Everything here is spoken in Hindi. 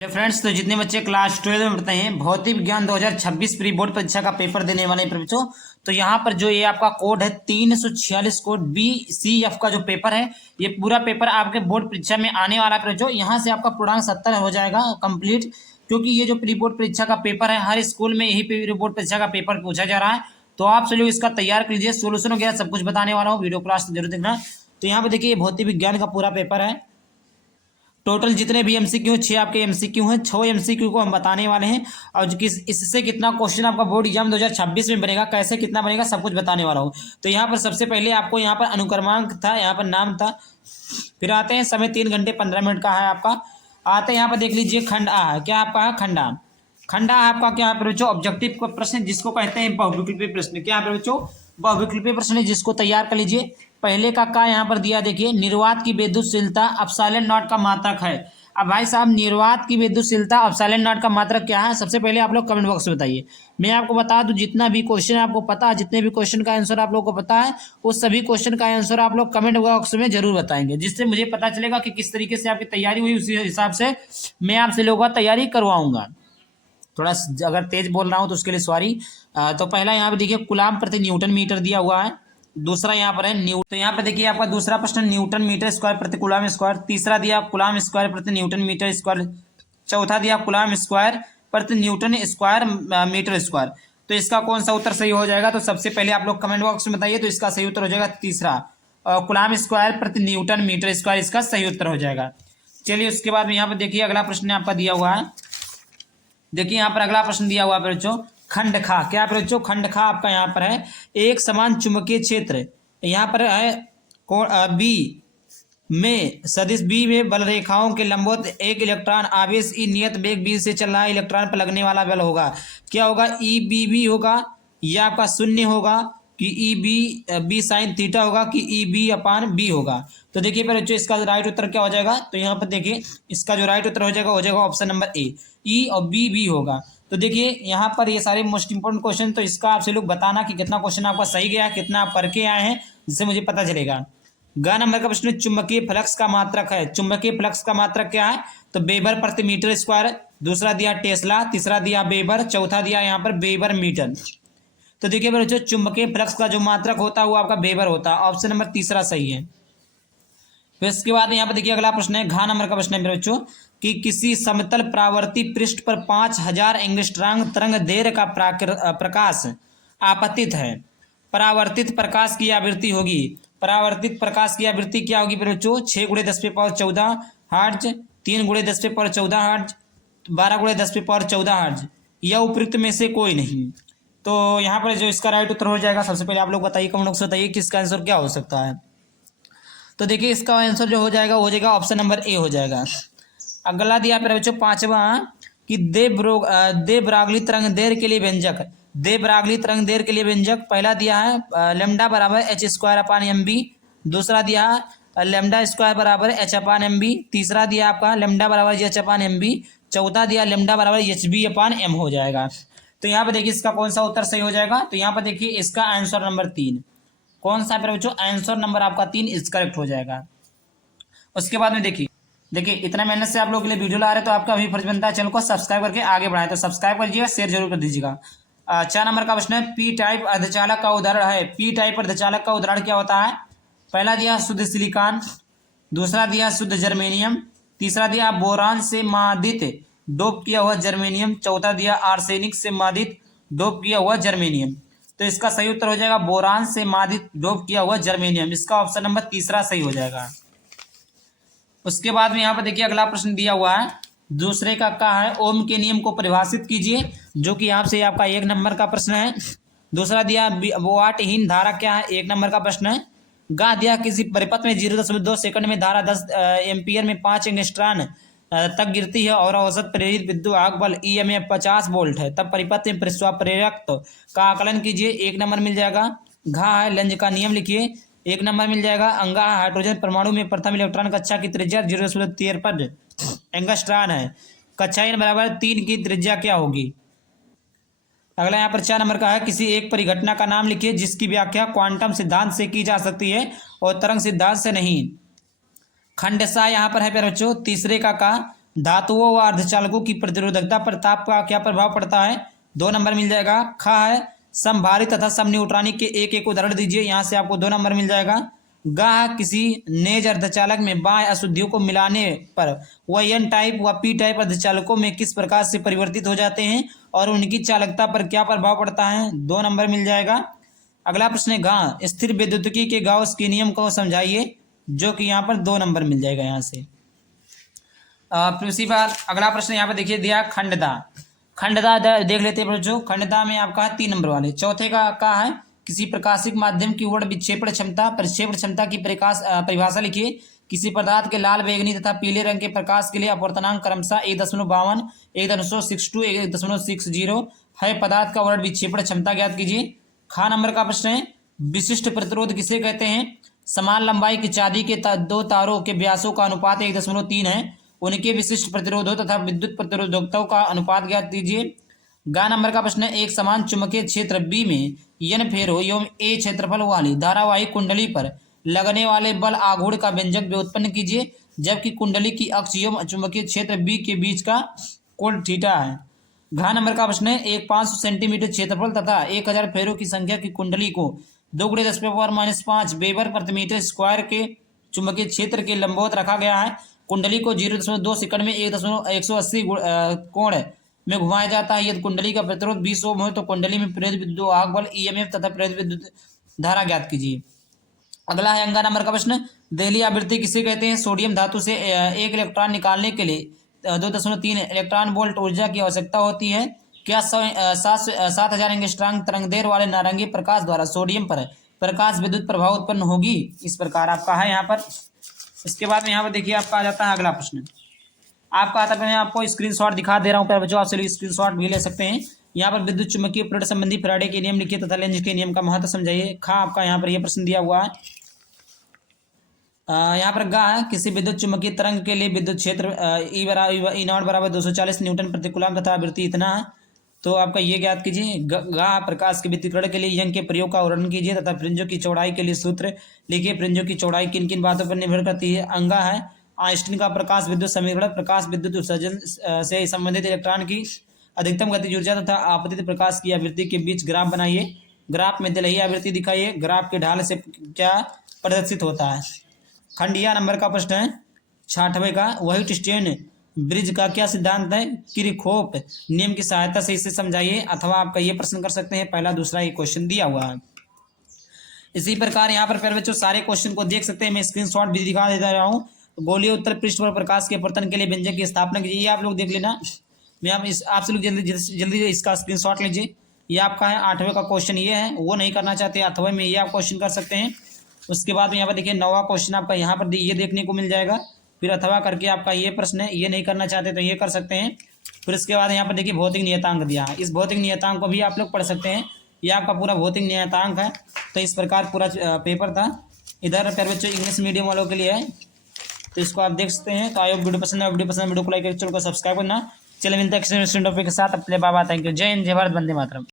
फ्रेंड्स, तो जितने बच्चे क्लास 12 में पढ़ते हैं भौतिक विज्ञान 2026 प्री बोर्ड परीक्षा का पेपर देने वाले हैं बच्चों, तो यहाँ पर जो ये आपका कोड है 346 कोड BCF का जो पेपर है, ये पूरा पेपर आपके बोर्ड परीक्षा में आने वाला है बच्चों। यहाँ से आपका पूर्णांक 70 हो जाएगा कंप्लीट, क्योंकि ये जो प्री बोर्ड परीक्षा का पेपर है हर स्कूल में यही प्री बोर्ड परीक्षा का पेपर पूछा जा रहा है। तो आप सब लोग इसका तैयार कर लीजिए, सोल्यूशन वगैरह सब कुछ बताने वाला हूँ, वीडियो क्लास जरूर देखना। तो यहाँ पे देखिए, ये भौतिक विज्ञान का पूरा पेपर है। टोटल जितने भी एमसीक्यू 6 आपके एमसीक्यू हैं, 6 एमसीक्यू को हम बताने वाले हैं और इससे कितना क्वेश्चन आपका बोर्ड एग्जाम 2026 में बनेगा, कैसे कितना बनेगा, सब कुछ बताने वाला हूँ। तो यहाँ पर सबसे पहले आपको यहाँ पर अनुक्रमांक था, यहाँ पर नाम था, फिर आते हैं समय 3 घंटे 15 मिनट का है आपका। आते हैं यहाँ पर देख लीजिए, खंड आ है, क्या आपका है खंडा। खंडा आपका क्या है बच्चों, ऑब्जेक्टिव का प्रश्न जिसको कहते हैं बहुविकल्पीय प्रश्न। क्या है बच्चों, बहुविकल्पीय प्रश्न, जिसको तैयार कर लीजिए। पहले का यहाँ पर दिया, देखिए निर्वात की विद्युतशीलता अपसाइलन नॉट का मात्रक है। अब भाई साहब, निर्वात की विद्युतशीलता अपसाइलन नॉट का मात्रक क्या है, सबसे पहले आप लोग कमेंट बॉक्स में बताइए। मैं आपको बता दूं, जितना भी क्वेश्चन आपको पता है, जितने भी क्वेश्चन का आंसर आप लोग को पता है, उस सभी क्वेश्चन का आंसर आप लोग कमेंट बॉक्स में जरूर बताएंगे, जिससे मुझे पता चलेगा कि किस तरीके से आपकी तैयारी हुई। उसी हिसाब से मैं आपसे लोगों का तैयारी करवाऊंगा। थोड़ा अगर तेज बोल रहा हूँ तो उसके लिए सॉरी। तो पहला यहाँ पे देखिए, कूलाम प्रति न्यूटन मीटर दिया हुआ है। दूसरा यहाँ पर है न्यूटन, तो यहाँ पे देखिए आपका दूसरा प्रश्न न्यूटन मीटर स्क्वायर प्रति कूलाम स्क्वायर। तीसरा दिया कूलाम स्क्वायर प्रति न्यूटन मीटर स्क्वायर। चौथा दिया कूलाम स्क्वायर प्रति न्यूटन स्क्वायर मीटर स्क्वायर। तो इसका कौन सा उत्तर सही हो जाएगा, तो सबसे पहले आप लोग कमेंट बॉक्स में बताइए। तो इसका सही उत्तर हो जाएगा तीसरा, कूलाम स्क्वायर प्रति न्यूटन मीटर स्क्वायर, इसका सही उत्तर हो जाएगा। चलिए, उसके बाद में यहाँ पर देखिए अगला प्रश्न आपका दिया हुआ है। देखिए यहाँ पर अगला प्रश्न दिया हुआ है बच्चों, खंड खा। क्या बच्चों, खंड खा आपका यहाँ पर है, एक समान चुंबकीय क्षेत्र यहाँ पर है बी में, सदिश बी में बल रेखाओं के लंबवत एक इलेक्ट्रॉन आवेश ई नियत वेग बी से चल रहा है, इलेक्ट्रॉन पर लगने वाला बल होगा क्या होगा, ई बी बी होगा, या आपका शून्य होगा, कि E B B sine theta होगा, कि ई बी अपान बी होगा। तो देखिए बच्चों, इसका राइट उत्तर क्या हो जाएगा, तो यहाँ पर देखिए इसका जो राइट उत्तर हो जाएगा ऑप्शन नंबर ए, ई और बी बी होगा। तो देखिए यहाँ पर ये सारे मोस्ट इंपोर्टेंट क्वेश्चन, तो इसका आपसे लोग बताना कि कितना क्वेश्चन आपका सही गया, कितना आप करके आए हैं, जिससे मुझे पता चलेगा। ग नंबर का प्रश्न, चुंबकीय फ्लक्स का मात्रक है। चुंबकीय फ्लक्स का मात्रक क्या है, तो वेबर प्रति मीटर स्क्वायर। दूसरा दिया टेस्ला, तीसरा दिया वेबर, चौथा दिया यहाँ पर वेबर मीटर। तो देखिए बच्चों, चुंबकीय फ्लक्स का जो मात्रक होता है वो आपका वेबर होता है, ऑप्शन नंबर तीसरा सही है। फिर इसके बाद यहाँ पर देखिए अगला प्रश्न है, घ नंबर का प्रश्न है बच्चों, कि किसी समतल प्रावर्ती पृष्ठ पर 5000 एंगस्ट्रॉम तरंग दैर्घ्य का प्रकाश आपतित है। परावर्तित प्रकाश की आवृत्ति होगी, परावर्तित प्रकाश की आवृत्ति क्या होगी बच्चों, 6 × 10⁻14 हर्ट्ज, 3 × 10⁻14 हर्ट्ज, 12 × 10⁻14 हर्ट्ज, या उपयुक्त में से कोई नहीं। तो यहाँ पर जो इसका राइट उत्तर हो जाएगा, सबसे पहले आप लोग बताइए, कमेंट बॉक्स में बताइए कि इसका आंसर क्या हो सकता है। तो देखिए इसका आंसर जो हो जाएगा ऑप्शन नंबर ए हो जाएगा। अगला दिया पर बच्चों पांचवा, कि दे ब्रागली तरंग दैर्घ्य के लिए व्यंजक। दे ब्रागली तरंग दैर्घ्य के लिए व्यंजक पहला दिया है लेमडा बराबर h² / दूसरा दिया लेमडा स्क्वायर बराबर h/mb, तीसरा दिया आपका लेमडा बराबर h/mb, चौथा दिया लेमडा बराबर hb/m हो जाएगा। तो यहाँ पर देखिए इसका कौन सा उत्तर सही हो जाएगा, तो यहाँ पर देखिए इसका आंसर नंबर 3 कौन सा है बच्चों, आंसर नंबर आपका 3 इस करेक्ट हो जाएगा। उसके बाद में देखिए इतना मेहनत से आप लोग के लिए वीडियो ला रहे, तो आपका भी फर्ज बनता है चैनल को सब्सक्राइब करके आगे बढ़ाएं। तो सब्सक्राइब करिएगा, शेयर जरूर कर दीजिएगा। 4 नंबर का प्रश्न है, पी टाइप अर्धचालक का उदाहरण है। पी टाइप अर्धचालक का उदाहरण क्या होता है, पहला दिया शुद्ध सिलिकॉन, दूसरा दिया शुद्ध जर्मेनियम, तीसरा दिया बोरान से मादित डोप किया हुआ जर्मेनियम, चौथा दिया आर्सेनिक से मादित डोप किया हुआ जर्मेनियम। तो इसका सही उत्तर हो जाएगा बोरान से मादित डोप किया हुआ जर्मेनियम, इसका ऑप्शन नंबर तीसरा सही हो जाएगा। उसके बाद में यहाँ पर देखिए अगला प्रश्न दिया हुआ है, दूसरे का है, ओम के नियम को परिभाषित कीजिए, जो कि यहाँ से आपका 1 नंबर का प्रश्न है। दूसरा दिया वाटहीन धारा क्या है, 1 नंबर का प्रश्न है। गा दिया किसी परिपथ में 0.2 सेकंड में धारा 10 एम्पियर में 5 एंगस्ट्रॉन तक गिरती है और औसत प्रेरित विद्युत आग बल EMF 50 वोल्ट है, तब परिपथ में प्रेरक का आकलन कीजिए। 1 नंबर मिल जाएगा। घा है, लेंज का नियम लिखिए, 1 नंबर मिल जाएगा। अंगा है, हाइड्रोजन परमाणु में प्रथम इलेक्ट्रॉन कक्षा की त्रिज्या 0.53 एंगस्ट्रॉन है, कक्षा n बराबर 3 की त्रिज्या क्या होगी। अगला यहाँ पर 4 नंबर का है, किसी एक परिघटना का नाम लिखिए जिसकी व्याख्या क्वांटम सिद्धांत से की जा सकती है और तरंग सिद्धांत से नहीं। खंडसा यहाँ पर है बच्चों, तीसरे का धातुओं व अर्धचालकों की प्रतिरोधकता पर ताप का क्या प्रभाव पड़ता है? 2 नंबर मिल जाएगा। ख है समभारी तथा समन्यूट्रॉनिक के एक एक उदाहरण दीजिए, यहाँ से आपको 2 नंबर मिल जाएगा। ग है किसी नेज अर्धचालक में बाह्य अशुद्धियों को मिलाने पर वह एन टाइप व पी टाइप अर्धचालकों में किस प्रकार से परिवर्तित हो जाते हैं और उनकी चालकता पर क्या प्रभाव पड़ता है? 2 नंबर मिल जाएगा। अगला प्रश्न है घ स्थिर विद्युतिकी के गाउस के नियम को समझाइए, जो कि यहाँ पर 2 नंबर मिल जाएगा यहाँ से। फिर उसी बार अगला प्रश्न यहाँ पर देखिए दिया खंडता। खंडता देख लेते हैं बच्चों। खंडता में आपका है 3 नंबर वाले। चौथे का है किसी प्रकाशिक माध्यम की वर्ण विक्षेपण क्षमता परिक्षेपण क्षमता की परिभाषा लिखिए। किसी पदार्थ के लाल बैंगनी तथा पीले रंग के प्रकाश के लिए अपवर्तनांक क्रमशः 1.52 1.62 1.60 है। पदार्थ का वर्ण विक्षेपण क्षमता ज्ञात कीजिए। ख नंबर का प्रश्न है विशिष्ट प्रतिरोध किसे कहते हैं? समान लंबाई की चांदी के 2 तारों के व्यासों का अनुपात 1.3 है। उनके विशिष्ट प्रतिरोधों तथा विद्युत प्रतिरोधकताओं का अनुपात ज्ञात कीजिए। ग नंबर का प्रश्न है एक समान चुंबकीय क्षेत्र बी में n फेरो एवं a क्षेत्रफल वाली धारावाही कुंडली पर लगने वाले बल आघूर्ण का व्यंजक व्युत्पन्न कीजिए, जबकि कुंडली की अक्ष एवं चुंबकीय क्षेत्र बी के बीच का कोण थीटा है। घ नंबर का प्रश्न है एक 500 सेंटीमीटर क्षेत्रफल तथा 1000 फेरों की संख्या की कुंडली को 2 × 10⁻⁵ वेबर प्रति मीटर स्क्वायर के चुंबकीय क्षेत्र के लंबवत रखा गया है। कुंडली को 0.2 सेकंड में 180 कोण में घुमाया जाता है। यदि कुंडली का प्रतिरोध 20 ओम हो तो कुंडली में प्रेरित विद्युत वाहक बल ईएमएफ तथा प्रेरित विद्युत धारा ज्ञात कीजिए। अगला है अंगा नंबर का प्रश्न दहलीय आवृत्ति किसे कहते हैं? सोडियम धातु से 1 इलेक्ट्रॉन निकालने के लिए 2.3 इलेक्ट्रॉन वोल्ट ऊर्जा की आवश्यकता होती है। क्या 7000 एंगस्ट्रॉम तरंगदैर्घ्य वाले नारंगी प्रकाश द्वारा सोडियम पर प्रकाश विद्युत प्रभाव उत्पन्न होगी? इस प्रकार आपका है यहाँ पर। इसके बाद में यहाँ पर देखिए आपका आ जाता है अगला प्रश्न। आपका आता है, मैं आपको स्क्रीनशॉट दिखा दे रहा हूँ, बच्चों आप स्क्रीनशॉट भी ले सकते हैं। यहाँ पर विद्युत चुम्बकीय प्लेट संबंधी फैराडे के नियम लिखिए तथा लेंज के नियम का महत्व समझाइए। खा आपका यहाँ पर यह प्रश्न दिया हुआ है। यहाँ पर गा किसी विद्युत चुम्बकीय तरंग के लिए विद्युत क्षेत्र ई नॉट बराबर 240 न्यूटन प्रति कूलम तथा आवृत्ति इतना है। तो आपका ये ज्ञात कीजिए। गा प्रकाश के विद्युतीकरण के लिए यंग के प्रयोग का वर्णन कीजिए तथा फ्रिंजों की चौड़ाई के लिए सूत्र लिखिए। फ्रिंजों की चौड़ाई किन किन बातों पर निर्भर करती है? अंगा है आइंस्टीन का प्रकाश विद्युत समीकरण प्रकाश विद्युत उत्सर्जन से संबंधित इलेक्ट्रॉन की अधिकतम गतिज ऊर्जा तथा आपतित प्रकाश की आवृत्ति के बीच ग्राफ बनाइए। ग्राफ में दलही आवृत्ति दिखाइए। ग्राफ के ढाल से क्या प्रदर्शित होता है? खंडिया नंबर का प्रश्न है 6वें का व्हाइट स्टेन ब्रिज का क्या सिद्धांत है? किरचॉफ नियम की सहायता से इसे समझाइए। अथवा आपका ये प्रश्न कर सकते हैं, पहला दूसरा ये क्वेश्चन दिया हुआ है। इसी प्रकार यहाँ पर बच्चों सारे क्वेश्चन को देख सकते हैं। मैं स्क्रीनशॉट भी दिखा देता रहा हूँ। गोलीय उत्तर पृष्ठ पर प्रकाश के अपवर्तन के लिए व्यंजक की स्थापना कीजिए। आप लोग देख लेना। मैं आपसे लोग जल्दी इसका स्क्रीनशॉट लीजिए। ये आपका है 8वें का क्वेश्चन ये है। वो नहीं करना चाहते 8वें में ये आप क्वेश्चन कर सकते हैं। उसके बाद में यहाँ पर देखिए 9वां क्वेश्चन आपका यहाँ पर ये देखने को मिल जाएगा। फिर अथवा करके आपका ये प्रश्न है, ये नहीं करना चाहते तो ये कर सकते हैं। फिर इसके बाद यहाँ पर देखिए भौतिक नियतांक दिया है। इस भौतिक नियतांक को भी आप लोग पढ़ सकते हैं। ये आपका पूरा भौतिक नियतांक है। तो इस प्रकार पूरा पेपर था। इधर फिर बच्चों इंग्लिश मीडियम वालों के लिए है, तो इसको आप देख सकते हैं। तो आई होप वीडियो पसंद है। वीडियो को लाइक करके चैनल को सब्सक्राइब करना। चलिए मिलते हैं नेक्स्ट टॉपिक के साथ। अपने बाबा थैंक यू। जय हिंद, जय भारत, वंदे मातरम।